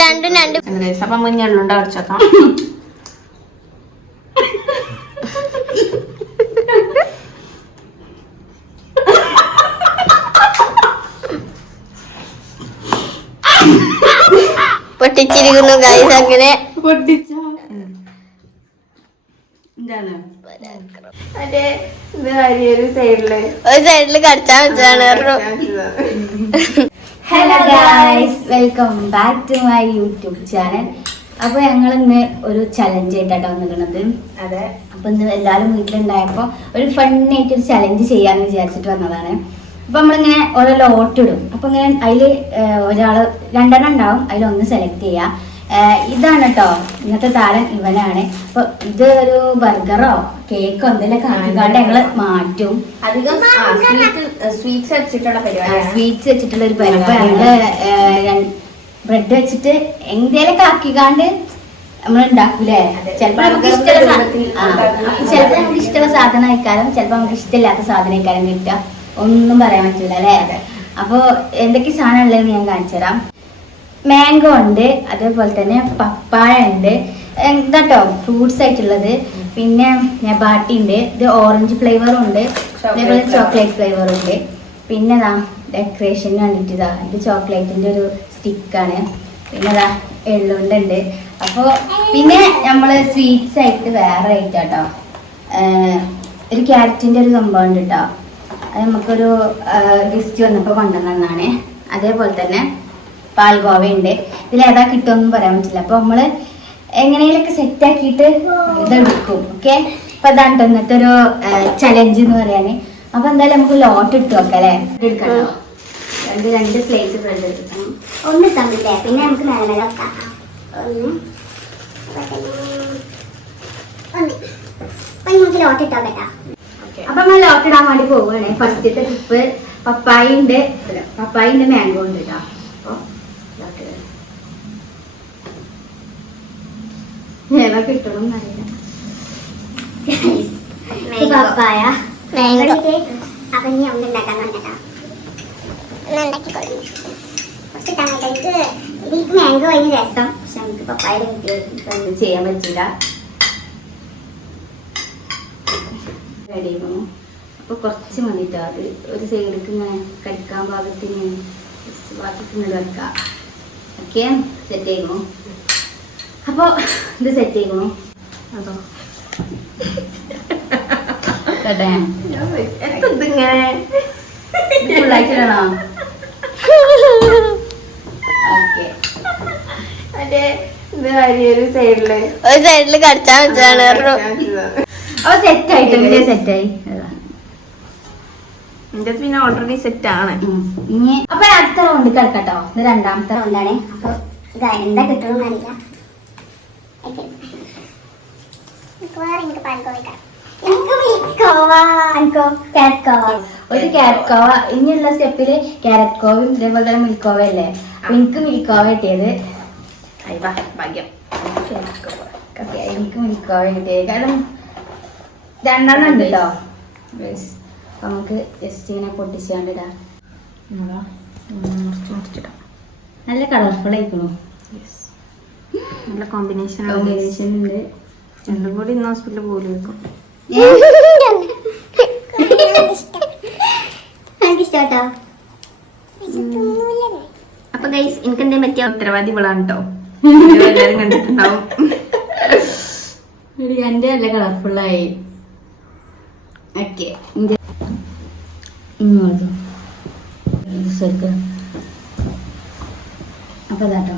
രണ്ടും രണ്ട് ഗൈസ് അപ്പൊ മുഞ്ഞുള്ളുണ്ട അടിച്ചേക്കാം? പൊട്ടിച്ചിരിക്കുന്നു ഗൈസ് അങ്ങനെ. പൊട്ടിച്ച. സൈഡിൽ? ഒരു കടിച്ചാൻ വെച്ചതാണ് hello guys welcome back to my YouTube channel അപ്പൊ ഞങ്ങൾ ഇന്ന് ഒരു ചലഞ്ച് ആയിട്ടാണ് വന്നിരിക്കുന്നത് അതെ. അപ്പൊ ഇന്ന് എല്ലാവരും വീട്ടിലുണ്ടായപ്പോ ഒരു ഫണ്ണായിട്ട് ഒരു ചലഞ്ച് ചെയ്യാന്ന് വിചാരിച്ചിട്ട് വന്നതാണ്. അപ്പൊ നമ്മളിങ്ങനെ ഓരോ ലോട്ട് ഇടും. അപ്പോൾ ഇങ്ങനെ അതിൽ ഒരാൾ രണ്ടെണ്ണം ഉണ്ടാവും. അതിലൊന്ന് സെലക്ട് ചെയ്യുക ഏഹ് ഇതാണ് കേട്ടോ ഇന്നത്തെ താരം ഇവനാണ്. അപ്പൊ ഇത് ഒരു ബർഗറോ കേക്കോ എന്തെങ്കിലും ആക്കിക്കാണ്ട് ഞങ്ങൾ മാറ്റും. അധികം സ്വീറ്റ്സ് വെച്ചിട്ടുള്ള സ്വീറ്റ്സ് വെച്ചിട്ടുള്ള ഒരു പരിപാടി. ബ്രെഡ് വെച്ചിട്ട് എന്തേലൊക്കെ ആക്കിക്കാണ്ട് നമ്മൾ ഉണ്ടാക്കൂലേ അതെ. ചിലപ്പോ നമുക്ക് ഇഷ്ടമുള്ള ചിലപ്പോ നമുക്ക് ഇഷ്ടമുള്ള സാധനം ആയിക്കാരം ചിലപ്പോ നമുക്ക് ഇഷ്ടമില്ലാത്ത സാധനം ആയിക്കാരം കിട്ടുക. ഒന്നും പറയാൻ പറ്റൂല അല്ലേ? അപ്പൊ എന്തൊക്കെ സാധനം ഉള്ളതെന്ന് ഞാൻ കാണിച്ചു തരാം മാംഗോ ഉണ്ട് അതേപോലെ തന്നെ പപ്പായ ഉണ്ട്. എന്താട്ടോ ഫ്രൂട്ട്സ് ആയിട്ടുള്ളത്. പിന്നെ ബാട്ടി ഉണ്ട് ഇത് ഓറഞ്ച് ഫ്ലേവറും ഉണ്ട്. അതേപോലെ ചോക്ലേറ്റ് ഫ്ലേവറും ഉണ്ട്. പിന്നെ ഇതാ ഡെക്കറേഷന് വേണ്ടിയിട്ട് ഇതാ ഇത് ചോക്ലേറ്റിന്റെ ഒരു സ്റ്റിക്കാണ് പിന്നെ ഇതാ എള്ളുണ്ടുണ്ട് അപ്പോൾ പിന്നെ നമ്മൾ സ്വീറ്റ്സ് ആയിട്ട് വേറെ ആയിട്ട് കേട്ടോ ഒരു ക്യാരറ്റിന്റെ ഒരു സംഭവം ഉണ്ട് കേട്ടോ അത് നമുക്കൊരു ഗസ്റ്റ് വന്നപ്പോൾ കൊണ്ടുവന്നതാണ്. അതേപോലെ തന്നെ പാൽഗോവ ഉണ്ട് ഇതിൽ ഏതാ കിട്ടുമെന്നും പറയാൻ പറ്റില്ല. അപ്പോൾ നമ്മൾ എങ്ങനെയൊക്കെ സെറ്റ് ആക്കിയിട്ട് ഇതെടുക്കും. ഓക്കെ അപ്പൊ അതാണ് ഇന്നത്തെ ഒരു ചലഞ്ച് എന്ന് പറയാന്. അപ്പൊ എന്തായാലും നമുക്ക് ലോട്ട് ഇട്ട് വെക്കാം അല്ലേ? രണ്ട് രണ്ട് പ്ലേറ്റ് ബ്രെഡ് എടുക്കണം ഒന്ന് തമ്മില്ലേ പിന്നെ നമുക്ക് നല്ല വെക്കാം. ഒന്ന്. നമുക്ക് ലോട്ട് ഇട്ടോ കേട്ടാ. അപ്പൊ നമ്മൾ ലോട്ട് ഇടാൻ വേണ്ടി പോവുകയാണ് ഫസ്റ്റത്തെ ട്രിപ്പ് പപ്പായ ഉണ്ട് പപ്പായ ഉണ്ട് മാംഗോ ഉണ്ട് കേട്ടോ അപ്പൊ ലോട്ട് ഇടാം. ഏതാ കിട്ടണം എന്നറിയില്ല പപ്പായ. അപ്പൊ ഇനി നമുക്ക് ഉണ്ടാക്കാൻ വേണ്ടിട്ടാ ഒന്ന് ഉണ്ടാക്കിക്കോളൂ കുറച്ച് ടമാറ്റോ എനിക്ക് മാംഗോ അതിന് രസം. പക്ഷെ നമുക്ക് പപ്പായ ഒന്നും ചെയ്യാൻ പറ്റില്ല. റെഡി ആയിരുന്നു അപ്പൊ കുറച്ച് മതിട്ടോ അത് ഒരു സൈഡിലേക്ക് ഇങ്ങനെ കടിക്കാൻ പാകത്തിന് ബാക്കി വെക്കാം ഓക്കെ സെറ്റ് ചെയ്യുന്നു അപ്പോൾ ഇത് സെറ്റ് ചെയ്യുന്നു അതോ? കേട്ടെ? ഇതിങ്ങനെ? സൈഡിൽ കടിച്ചാൻ വെച്ചതാണ് അപ്പോൾ സെറ്റ് സെറ്റായി പിന്നെ ഓൾറെഡി സെറ്റ് ആണ്. ഇനി അപ്പൊ അടുത്ത റൗണ്ട് കിടക്കട്ടോ. ഇത് രണ്ടാമത്തെ റൗണ്ടാണ് അപ്പൊ ഇതാ എന്താ കിട്ടണമെന്ന് അറിയില്ല ഒരു ക്യാരറ്റ് കോവ ഇനിയുള്ള സ്റ്റെപ്പിൽ ക്യാരറ്റ് കോവയും ഇതേപോലെ തന്നെ മിൽക്കോവ അല്ലേ എനിക്ക് മിൽക്കോവ കിട്ടിയത് ഭാഗ്യം എനിക്ക് മിൽക്കോവ കിട്ടിയത് കാരണം രണ്ടെണ്ണം ഉണ്ട് കേട്ടോ നമുക്ക് ജസ്റ്റ് ഇങ്ങനെ പൊട്ടിച്ചാണ്ടിടാം നല്ല കളർഫുൾ ആയിക്കണു നല്ല കോമ്പിനേഷൻ കോമ്പിനേഷൻ ഉണ്ട്. രണ്ടും കൂടി ഇന്ന് ഹോസ്പിറ്റലിൽ പോലും വെക്കും അപ്പൊ ഗൈസ് എനിക്ക് എന്തേ പറ്റിയ ഉത്തരവാദി വിളാണ് കേട്ടോ എല്ലാരും കണ്ടിട്ടുണ്ടാവും എടി, എന്റെ നല്ല കളർഫുള്ളായി ഓക്കെ ഇങ്ങോട്ട്. അപ്പൊ അതാട്ടോ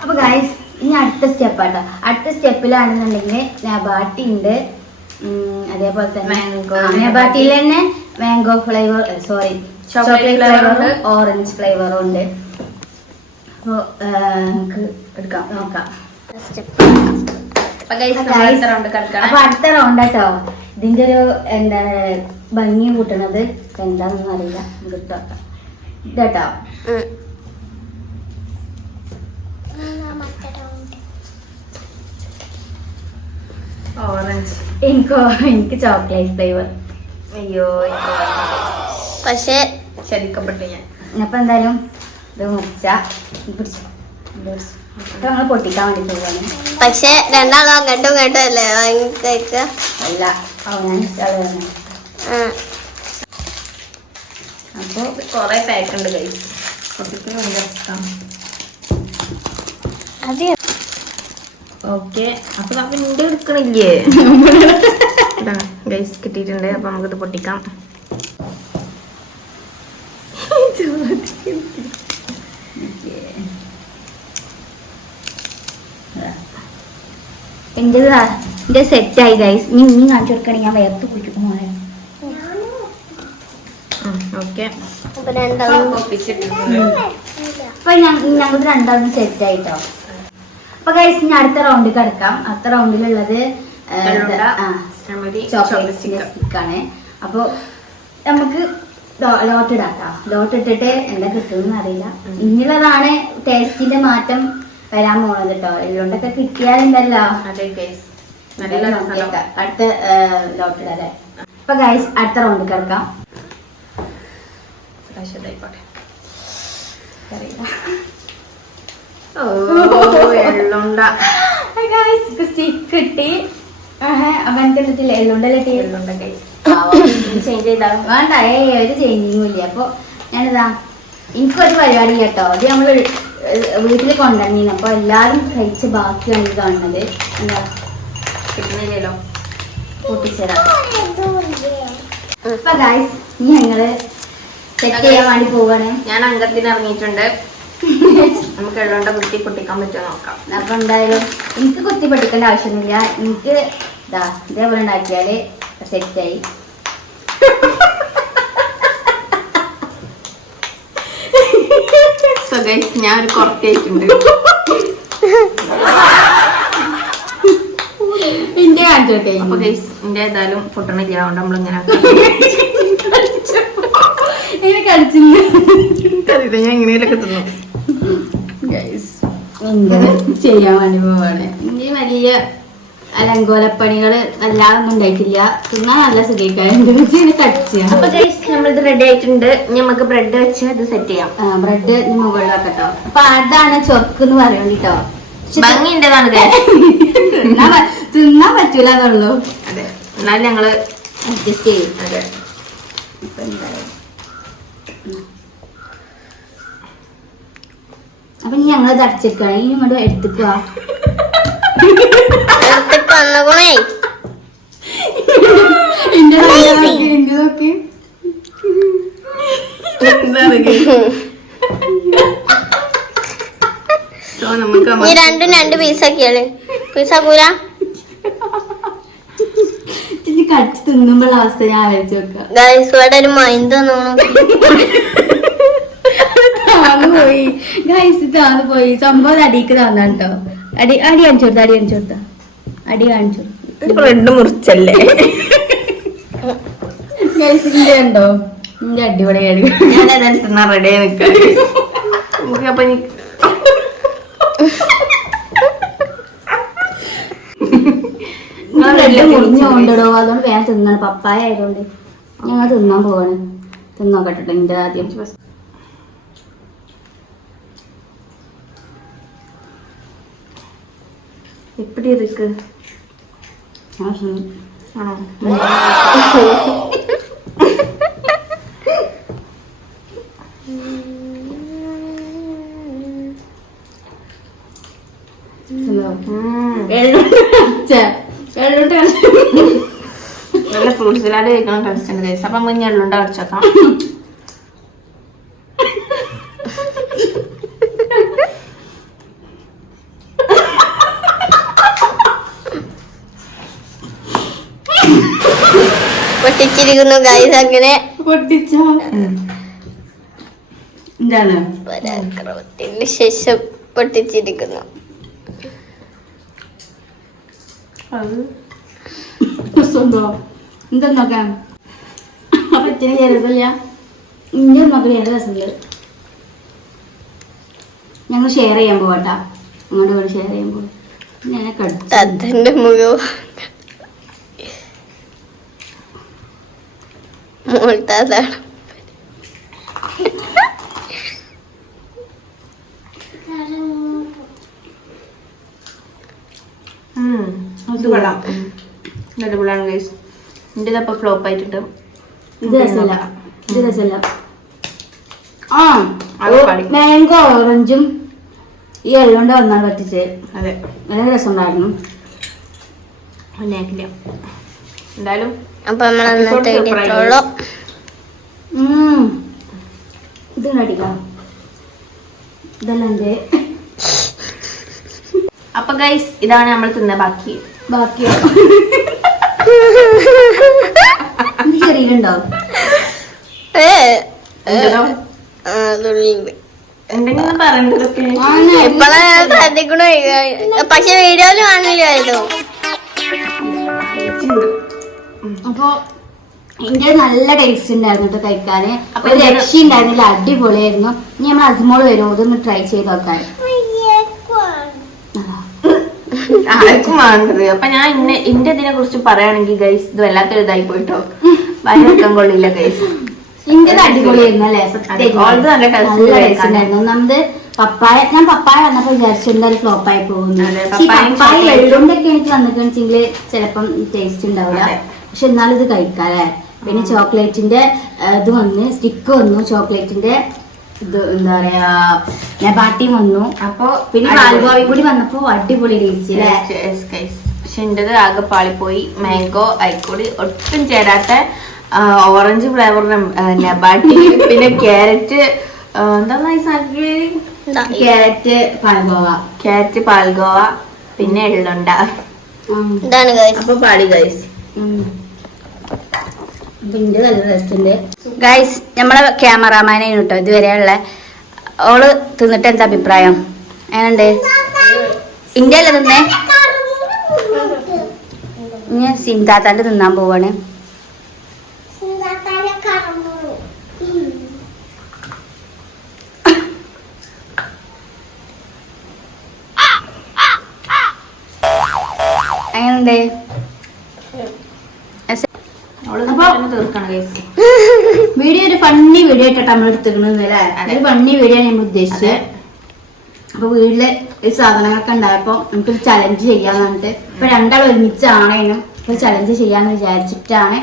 അപ്പൊ ഗൈസ് ഇനി അടുത്ത സ്റ്റെപ്പ് ആട്ടോ. അടുത്ത സ്റ്റെപ്പിലാണെന്നുണ്ടെങ്കിൽ നബാട്ടി ഉണ്ട്. അതേപോലെ തന്നെ മാംഗോ നബാട്ടിയിൽ തന്നെ മാംഗോ ഫ്ലേവർ സോറി ചോക്ലേറ്റ് ഫ്ലേവറും ഓറഞ്ച് ഫ്ലേവറും ഉണ്ട് അപ്പോൾ നമുക്ക് എടുക്കാം നോക്കാം. അപ്പൊ അടുത്ത റൗണ്ട് ആട്ടോ. ഇതിന്റെ ഒരു എന്താണ് ഭംഗി കൂട്ടണത് ഇപ്പൊ എന്താണെന്നൊന്നും അറിയില്ല. നമുക്ക് ഇട്ട് നോക്കാം ഇതാട്ടോ ഓറഞ്ച് എനിക്കോ എനിക്ക് ചോക്ലേറ്റ് ഫ്ലേവർ. അയ്യോ പക്ഷേ ശരിക്കപ്പെട്ട ഞാൻ. അപ്പൊ എന്തായാലും ഇത് മുറിച്ച പിടിച്ചു ഞങ്ങൾ പൊട്ടിക്കാൻ വേണ്ടി പോവാണ്. പക്ഷെ രണ്ടാളും അങ്ങോട്ടും ഇങ്ങോട്ടും അല്ലേ വാങ്ങി കഴിക്കുക? അല്ല അവനാണ് ഇഷ്ടമുള്ളത് അപ്പൊ കൊറേ പാക്ക് ഉണ്ട് ഗൈസ് പൊട്ടിക്കൽ ഭയങ്കര ഇഷ്ടമാണ് അതെ ഓക്കെ. അപ്പൊ നമുക്ക് ഇന്റെ എടുക്കണില്ലേ? ഗൈസ് കിട്ടിയിട്ടുണ്ട്. അപ്പൊ നമുക്കിത് പൊട്ടിക്കാം. എന്റേതാ എന്റെ സെറ്റായി ഗൈസ് ഇനി ഇനി കാണിച്ചു കൊടുക്കണെങ്കിൽ ഞാൻ വേർത്ത് കുളിക്കും മോനെ. ഓക്കെ. അപ്പൊ അപ്പൊ ഞങ്ങൾ രണ്ടാമത് സെറ്റ് ആയിട്ടോ. അപ്പൊ ഗൈസ് ഇനി അടുത്ത റൗണ്ടിൽ കിടക്കാം അടുത്ത റൗണ്ടിലുള്ളത് ചോക്ലേറ്റ് സ്റ്റിക്കാണ് അപ്പൊ നമുക്ക് ലോട്ട് ഇടാക്കാം ലോട്ട് ഇട്ടിട്ട് എന്താ കിട്ടുമെന്ന് അറിയില്ല. ഇനിയുള്ളതാണ് ടേസ്റ്റിന്റെ മാറ്റം വരാൻ പോണത് കേട്ടോ എള്ളുണ്ടൊക്കെ കിട്ടിയാലുണ്ടല്ലോ അടുത്ത ലോട്ട് ഇടാല്ലേ അപ്പൊ ഗൈസ് അടുത്ത റൗണ്ടിൽ കിടക്കാം അറിയില്ല. സ്റ്റിക്ക് കിട്ടി. അപ്പൊ എനിക്ക് എന്നിട്ടില്ല എള്ളുണ്ടല്ലേ ടീ എള്ളുണ്ട ഗൈസ് ചേഞ്ച് ചെയ്താലും വേണ്ട ഏ ഒരു ചേഞ്ചിങ്ങും ഇല്ല. അപ്പൊ ഞാനിതാ എനിക്കൊരു പരിപാടി കേട്ടോ. അത് നമ്മൾ വീട്ടിൽ കൊണ്ടുവന്നിരുന്നു. അപ്പൊ എല്ലാരും കഴിച്ച് ബാക്കിയാണ് ഇത് കാണുന്നത്. എന്താ? കിട്ടുന്നില്ലല്ലോ. കൂട്ടിച്ചേരാ. അപ്പൊ ഗായ്സ് ഇനി ഞങ്ങൾ സെറ്റ് ചെയ്യാൻ വേണ്ടി പോവാണ്. ഞാൻ അംഗത്തിന് ഇറങ്ങിയിട്ടുണ്ട് നമുക്ക് എഴുതേണ്ട കുത്തി പൊട്ടിക്കാൻ പറ്റുമോ നോക്കാം. അപ്പൊ എന്തായാലും എനിക്ക് കുത്തി പഠിക്കേണ്ട ആവശ്യമൊന്നുമില്ല. എനിക്ക് ഇതാ ഇതേപോലെ ഉണ്ടാക്കിയാൽ സെറ്റായി. സോ ഗൈസ് ഞാൻ ഒരു കുറത്തേക്കുണ്ട്. ഇന്ത്യ കാണിച്ചോട്ടെ അപ്പൊ ഗൈസ് എന്റെ ഏതായാലും പൊട്ടണില്ല അതുകൊണ്ട് നമ്മളിങ്ങനെ ഞാൻ എങ്ങനെയൊക്കെ തിന്നു ഇങ്ങനെ ചെയ്യാൻ വേണ്ടി പോവാണ്. ഇനി വലിയ അലങ്കോലപ്പണികൾ അല്ലാതൊന്നും ഉണ്ടായിട്ടില്ല. തിന്നാൻ നല്ല സുഖിക്കാറുണ്ട് കടിച്ച അപ്പൊ നമ്മളിത് റെഡി ആയിട്ടുണ്ട്. നമുക്ക് ബ്രെഡ് വെച്ച് ഇത് സെറ്റ് ചെയ്യാം. ബ്രെഡ് മുകളിലാക്കട്ടോ. അപ്പൊ അതാണ് ചൊക്ക് എന്ന് പറയുന്നത് കേട്ടോ ഗൈസ് തിന്നാൻ പറ്റൂല എന്നുള്ളൂ അതെ. എന്നാലും ഞങ്ങൾ അഡ്ജസ്റ്റ് ചെയ്യും. അതെ. ഇപ്പൊ എന്തായാലും. അപ്പൊ ഇനി ഞങ്ങൾ അടച്ചേക്കാണ് ഇനി ഇങ്ങോട്ട് എടുത്തുക്കുക ഈ രണ്ടും രണ്ട് പീസാക്കിയാൾ പീസാക്കൂല കടിച്ച് തിന്നുമ്പോഴുള്ള അവസ്ഥ ഞാൻ ആലോചിച്ചു നോക്കാം ഇവിടെ ഒരു മൈൻഡ് തോന്നുന്നു താന്ന് പോയി ഗൈസ് താന്ന് പോയി സംഭവം അടിക്ക് താന്നാ കേട്ടോ അടി അടി കാണിച്ചു കൊടുത്ത അടി കാണിച്ചു കൊടുത്ത. അടി കാണിച്ചു ബ്രെഡ് മുറിച്ചല്ലേ? ഗൈസ് ഇന്റെ ഉണ്ടോ ഇന്റെ അടിപൊളിയാടി ഞാൻ അതെടുത്തുന്ന റെഡി നിൽക്കാം. അപ്പൊ അതുകൊണ്ട് വേറെ തിന്നാണ്. പപ്പായ ആയതുകൊണ്ട്. ഞങ്ങൾ തിന്നാൻ പോവാണ്. തിന്നോക്കട്ടെ എന്റെ ആദ്യം. எப்படி இருக்கு നല്ല ഫ്രൂട്ട്സ് എല്ലാം കഴിക്കണം കഴിച്ചിട്ടുണ്ട് അപ്പം ഞാൻ എല്ലാം ഉണ്ടാ പൊട്ടിച്ചിരിക്കുന്നു ഗൈസ് അങ്ങനെ പൊട്ടിച്ചോ? എന്താണ്? പരാക്രമത്തിന് ശേഷം പൊട്ടിച്ചിരിക്കുന്നു. രസമുണ്ടോ എന്താ നോക്കാം? അപ്പൊ ഇത്തിരി രസമില്ല ഇന്റെ മക്കൾ നല്ല രസമുണ്ട് ഞങ്ങൾ ഷെയർ ചെയ്യാൻ പോവാട്ടാ. അങ്ങോട്ട് ഷെയർ ചെയ്യാൻ പോവാ. ഞാൻ തത്തന്റെ മുഖം. മുഴുത്താതാണ് ഇത് കൊള്ളാം. അടിപൊളിയാണ് ഗൈസ് എന്റെ ഇതപ്പോൾ ഫ്ലോപ്പ് ആയിട്ടുണ്ട്. മാംഗോ ഓറഞ്ചും ഈ എള്ളുകൊണ്ട് വന്നാൽ പറ്റിച്ചേ അതെ. നല്ല രസമുണ്ടായിരുന്നു. ഉണ്ടാക്കില്ല എന്തായാലും അപ്പൊ നമ്മൾ. ഇത് കടിക്കാം. ഇതെല്ലാം അപ്പൊ ഗൈസ് ഇതാണ് നമ്മൾ തിന്ന ബാക്കി. ബാക്കിയോ? ചെറിയുണ്ടോ പക്ഷെ വീഡിയോയിൽ കാണില്ലായിരുന്നു അപ്പൊ എന്റെ നല്ല ടേസ്റ്റ് ഉണ്ടായിരുന്നു കേട്ടോ കഴിക്കാന്. ഒരു രക്ഷി ഉണ്ടായിരുന്നില്ല അടിപൊളിയായിരുന്നു. ഇനി നമ്മൾ അസ്മോൾ വരും അതൊന്ന് ട്രൈ ചെയ്ത് നോക്കാൻ. ആർക്കും വേണ്ടത് അപ്പൊ ഞാൻ ഇന്ന എന്റെ ഇതിനെ കുറിച്ച് പറയുകയാണെങ്കിൽ ഗൈസ് ഇത് വല്ലാത്തൊരു ഇതായി പോയിട്ടോ. ഭയങ്കര കൊള്ളില്ല ഗൈസ് ഇന്റത് അടിപൊളിയായിരുന്നു അല്ലേ ഉണ്ടായിരുന്നു. ഒന്നാമത് പപ്പായ ഞാൻ പപ്പായ വന്നപ്പോ വിചാരിച്ചു എന്തായാലും ഫ്ലോപ്പ് ആയി പോകുന്നു. പപ്പായ. വെള്ളുണ്ടൊക്കെ എനിക്ക് വന്നിട്ടുണ്ടെങ്കിൽ ചിലപ്പം ടേസ്റ്റ് ഉണ്ടാവില്ല. പക്ഷെ എന്നാലും ഇത് കഴിക്കാല്ലേ പിന്നെ ചോക്ലേറ്റിന്റെ ഇത് വന്ന് സ്റ്റിക്ക് വന്നു ചോക്ലേറ്റിന്റെ ഇത് എന്താ പറയാ നെബാട്ടിയും വന്നു. അപ്പൊ പിന്നെ പാൽഗോവി കൂടി വന്നപ്പോ അടിപൊളി ടേസ്റ്റ് അല്ലേ? പക്ഷെ എന്റേത് ആകെ പാളിപ്പോയി. മാംഗോ അയക്കൂടി ഒട്ടും ചേരാത്ത ഓറഞ്ച് ഫ്ലേവറിന്റെ നെബാട്ടി പിന്നെ ക്യാരറ്റ് എന്താ ക്യാരറ്റ് പാൽഗോവ. ക്യാരറ്റ് പാൽഗോവ പിന്നെ എള്ളുണ്ട. അപ്പൊ പാടി ഗൈസ് നല്ല ടേസ്റ്റ് ഗൈസ് നമ്മളെ ക്യാമറാമാനെ കേട്ടോ ഇതുവരെയുള്ള ഓൾ തിന്നിട്ട് എന്താ അഭിപ്രായം? എങ്ങനുണ്ട് ഇന്ത്യയിലെ തിന്നേ? ഇനി സിന്താത്താന്റെ തിന്നാൻ പോവാണ് എങ്ങനുണ്ട് അവൾ അപ്പൊ- തന്നെ തീർക്കണം ഗൈസ് വീഡിയോ ഒരു ഫണ്ണി വീഡിയോ ആയിട്ടാണ് നമ്മൾ എടുത്തിരിക്കുന്നത് അല്ലേ? ഫണ്ണി വീഡിയോ ആണ് നമ്മൾ ഉദ്ദേശിച്ചത്. അപ്പൊ വീട്ടിൽ ഒരു സാധനങ്ങളൊക്കെ ഉണ്ടായപ്പോ നമുക്കൊരു ചലഞ്ച് ചെയ്യാന്ന് പറഞ്ഞിട്ട് ഇപ്പൊ രണ്ടാൾ ഒരുമിച്ചാണേനും ഒരു ചലഞ്ച് ചെയ്യാന്ന് വിചാരിച്ചിട്ടാണ്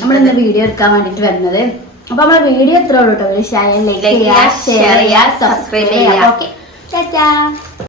നമ്മൾ ഇന്ന് വീഡിയോ എടുക്കാൻ വേണ്ടിട്ട് വരുന്നത് അപ്പൊ നമ്മളെ വീഡിയോ എത്ര ഉള്ളൂട്ടോ ഒരു ഷെയർ ലൈക്ക് ചെയ്യുക ഷെയർ ചെയ്യുക സബ്സ്ക്രൈബ് ചെയ്യുക. ഓക്കെ